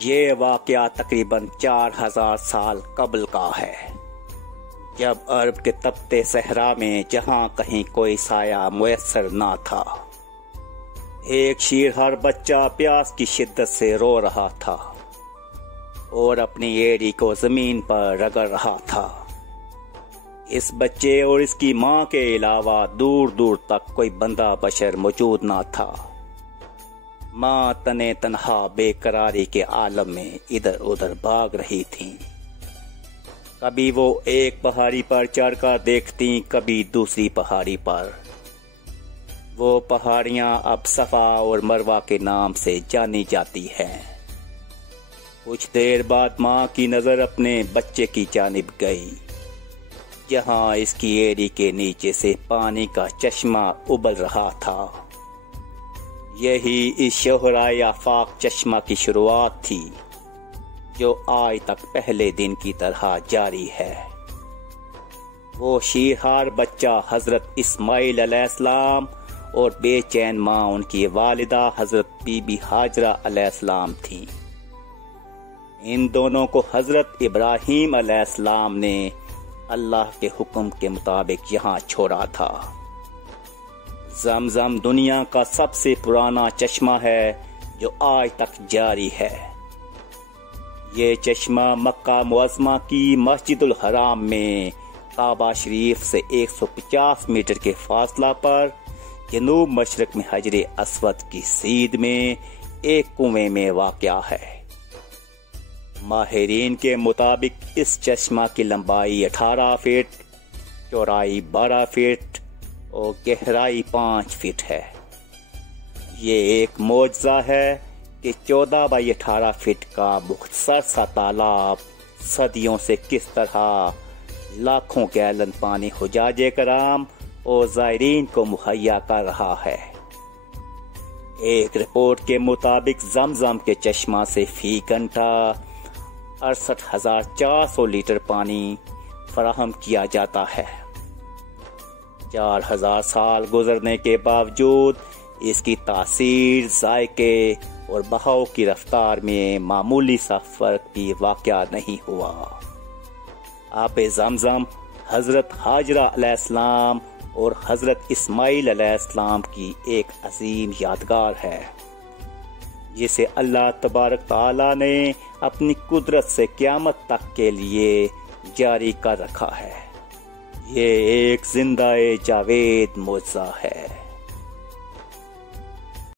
ये वाक़या तकरीबन 4000 साल कबल का है, जब अरब के तपते सहरा में जहाँ कहीं कोई साया मुयस्सर ना था। एक शीरहर बच्चा प्यास की शिद्दत से रो रहा था और अपनी एड़ी को जमीन पर रगड़ रहा था। इस बच्चे और इसकी माँ के अलावा दूर दूर तक कोई बंदा बशर मौजूद ना था। माँ तने तन्हा बेकरारी के आलम में इधर उधर भाग रही थीं। कभी वो एक पहाड़ी पर चढ़कर देखती, कभी दूसरी पहाड़ी पर। वो पहाड़ियाँ अब सफा और मरवा के नाम से जानी जाती हैं। कुछ देर बाद माँ की नजर अपने बच्चे की जानिब गई, जहाँ इसकी एड़ी के नीचे से पानी का चश्मा उबल रहा था। यही इस शोहराए आफाक चश्मा की शुरुआत थी, जो आज तक पहले दिन की तरह जारी है। वो शीरहार बच्चा हजरत इस्माइल अलैहिस्सलाम और बेचैन माँ उनकी वालिदा हजरत बीबी हाजरा अलैहिस्सलाम थी। इन दोनों को हजरत इब्राहीम अलैहिस्सलाम ने अल्लाह के हुक्म के मुताबिक यहाँ छोड़ा था। ज़मज़म दुनिया का सबसे पुराना चश्मा है जो आज तक जारी है। ये चश्मा मक्का मुअज़्ज़मा की मस्जिदुल हराम में काबा शरीफ से 150 मीटर के फासला पर जनूब मशरक में हजरे अस्वद की सीध में एक कुएं में वाक़या है। माहिरीन के मुताबिक इस चश्मा की लंबाई 18 फीट, चौड़ाई 12 फीट और गहराई 5 फीट है। ये एक मौजज़ा है कि 14 बाई 18 फीट का मुख्तसर सा तालाब सदियों से किस तरह लाखों गैलन पानी हुजाजे कराम और ज़ायरीन को मुहैया कर रहा है। एक रिपोर्ट के मुताबिक ज़मज़म के चश्मा से फी घंटा 68,400 लीटर पानी फराहम किया जाता है। 4000 साल गुजरने के बावजूद इसकी तासीर, जायके और बहाव की रफ्तार में मामूली सा फर्क भी वाक़या नहीं हुआ। आबे ज़मज़म हजरत हाजरा अलैहिस्सलाम और हजरत इस्माइल अलैहिस्सलाम की एक अजीम यादगार है, जिसे अल्लाह तबारक ताला ने अपनी कुदरत से क़यामत तक के लिए जारी कर रखा है। ये एक जिंदा जावेद मौजज़ा है।